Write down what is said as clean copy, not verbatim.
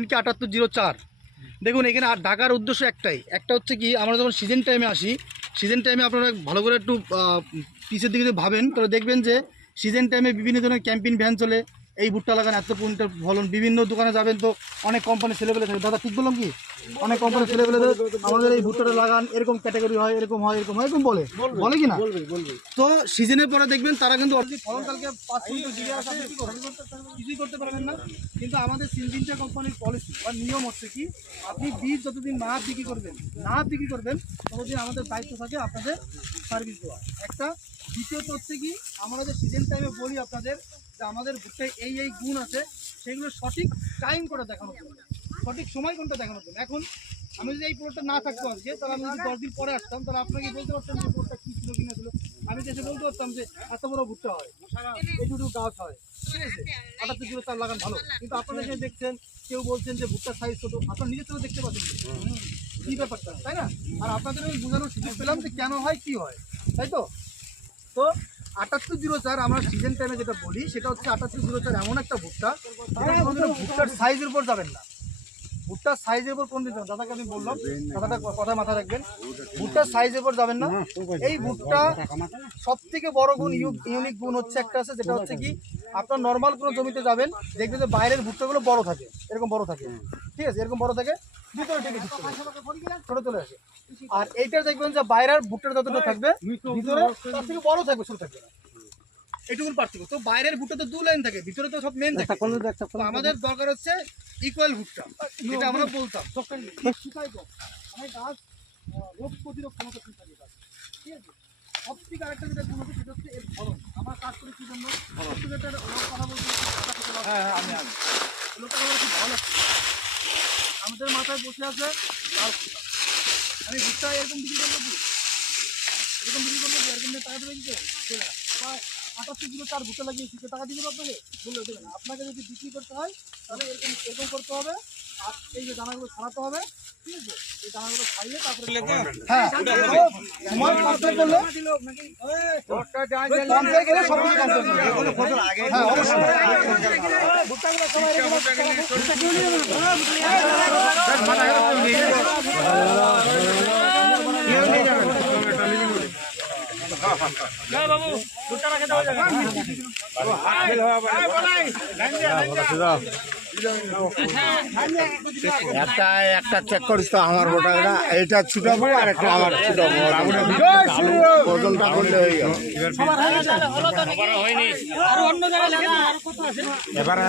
NK7804। দেখুন এখানে আর ঢাকার উদ্দেশ্য একটাই, একটা হচ্ছে কি আমরা যখন সিজন টাইমে আসি, সিজন টাইমে আপনারা ভালো করে একটু পিছের দিকে যদি ভাবেন তাহলে দেখবেন যে সিজন টাইমে বিভিন্ন ধরনের ক্যাম্পিং ভ্যান চলে, এই ভুট্টা লাগান এত কুইন্টাল ফলন। বিভিন্ন দোকানে যাবেন তো অনেক কোম্পানি ছেলেবেলে থাকে, দাদা ঠিক বললাম কি, অনেক কোম্পানি ছেলেবেলে আমাদের এই ভুট্টাটা লাগান, এরকম ক্যাটাগরি হয়, এরকম হয়, এরকম হয়, এরকম বলে কি না? তো সিজনের পরে দেখবেন তারা কিন্তু ফলনকালকে 5 কুইন্টাল দিকে কিছুই করতে পারবেন না। কিন্তু আমাদের সিনজিনটা কোম্পানির পলিসি বা নিয়ম হচ্ছে কি, আপনি বীজ যতদিন না বিক্রি করবেন ততদিন আমাদের দায়িত্ব থাকে আপনাদের সার্ভিস দেওয়া একটা। দ্বিতীয়ত হচ্ছে কি, আমরা যে সিজন টাইমে বলি আপনাদের যে আমাদের ভুট্টায় এই গুণ আছে, সেগুলো সঠিক টাইম করে দেখানোর জন্য, সঠিক সময় কোনটা দেখানোর জন্য। এখন আমি যদি এই প্রোডাক্টটা না থাকতো আজকে, তাহলে আমি যদি 10 দিন পরে আসতাম, তাহলে আপনাকে বলতে পারতাম যে প্রোডাক্টটা কী ছিল কিনা ছিল। আমি দেশে বলতে পারতাম যে এত বড় ভুট্টা হয়, এইটুকু গাছ হয়, ঠিক আছে, 7804 লাগান ভালো। কিন্তু আপনারা যে দেখছেন, কেউ বলছেন যে ভুট্টার সাইজ ছোটো, আপনারা নিজের থেকে দেখতে পাচ্ছেন কী ব্যাপারটা, তাই না? আর আপনাদের আমি বোঝানোর সুযোগ পেলাম যে কেন হয়, কী হয়, তাই তো। তো 7804 আমরা সিজন টাইমে যেটা বলি সেটা হচ্ছে 7804 এমন একটা ভুট্টা, ভুট্টার সাইজের উপর যাবেন না। ভুট্টার সাইজের উপর কোন দিন দাদাকে আমি বললাম, দাদাটা কথা মাথায় রাখবেন, ভুট্টার সাইজের উপর যাবেন না। এই ভুট্টা সব থেকে বড় গুণ, ইউনিক গুণ হচ্ছে একটা আছে, যেটা হচ্ছে কি আপনার নর্মাল কোনো জমিতে যাবেন, দেখবেন যে বাইরের ভুট্টাগুলো বড় থাকে, এরকম বড় থাকে, ঠিক আছে, এরকম বড় থাকে, ভিতরে থেকে ছোট চলে আসে। আর এইটা দেখবেন যে বাইরের ভুট্টার যতটা থাকবে ভিতরে তার থেকে বড় থাকবে, ছোট থাকবে না, এইটুকুন পার্থক্য। তো বাইরের ভুট্টা তো 2 লাইন থাকে, ভিতরে তো সব মেন থাকে। আমাদের দরকার হচ্ছে ইকুয়াল ভুট্টা, যেটা আমরা বলতাম গাছ রোগ প্রতিরোধ ক্ষমতা থাকে, ঠিক আছে। সব থেকে আরেকটা যেটা গুণ হচ্ছে সেটা হচ্ছে এর ফলন। আমরা কাজ করি কি জন্য, কথা বলতে ভালো লাগছে, আমাদের মাথায় বসে আছে আমি ভুট্টা এরকম বিক্রি করবো, এরকম বিক্রি করবো, এরকম টাকা দেবে দিতে 7804 ভুট্টা লাগিয়েছি, টাকা দিয়ে দেবো আপনাকে, বললে দেবে না। আপনাকে যদি বিক্রি করতে হয় তাহলে এরকম করতে হবে, আর এই যে দানাগুলো ছাড়াতে হবে, ঠিক আছে, এই দানাগুলো ছাড়িয়ে তারপরে একটা চেক করিস তো আমার ভোটারটা, এইটা ছুটাবো আর একটা আমার ছুটাবো, ওজনটা করলে হয়ে গেল। এবারে